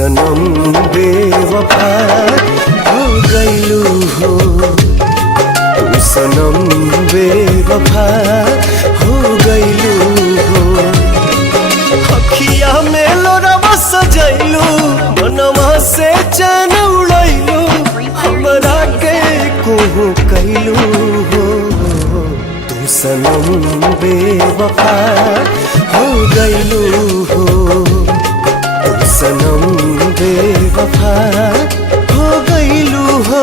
सनम बेवफा हो गइलू हो, तू सनम बेवफा हो गइलू हो। अखिया में लोरवा सजैलू, मनवा से चैन उड़ैलू, हमरा के कोहू कैलू हो, तू सनम बेवफा हो गइलू हो, तू सनम बेवफा हो गइलू हो।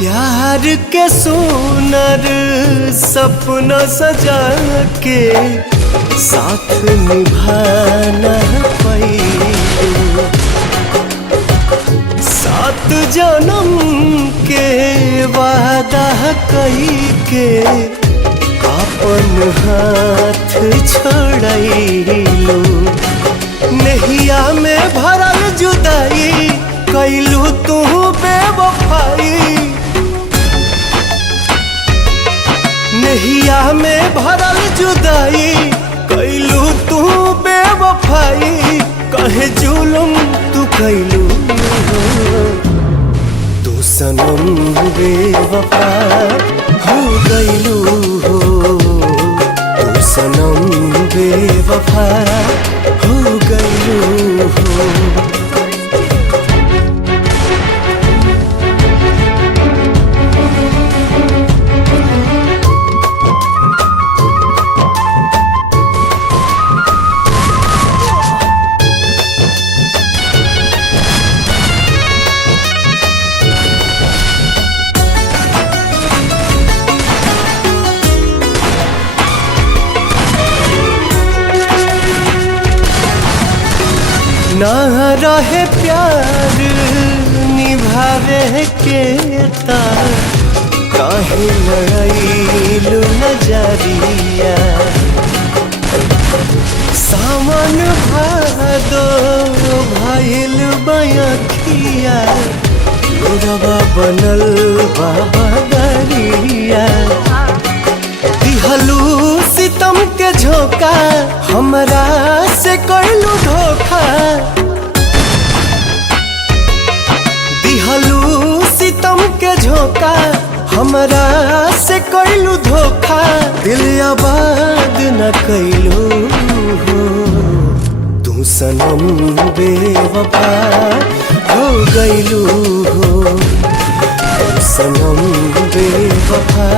प्यार के सुनर सपना सजा के साथ निभाना पैलू, 7 जन्म के वादा कई के अपन हाथ छोड़लू। नहिया में भरल जुदाई कैलू तू बेवफाई, नहिया में भरल जुदाई कैलू तू बेवफाई, कहे जुलुम तू कैलू, तू सनम बेवफा हो गइलू हो, तू सनम बेवफा हो गइलू हो। ना रहे प्यार निभावे के तार, काहे लड़ाइलू नजरिया, सावन भादो भइल बयखिया, लोरवा बनल बाबा गरिया। दिहलू सितम के झोंका, हमरा से कैलू धोखा, दिहलू सितम के झोंका, हमरा से कैलू धोखा, दिल आबाद न कैलू हो, तू सनम बेवफा हो गइलू हो, तू सनम बेवफा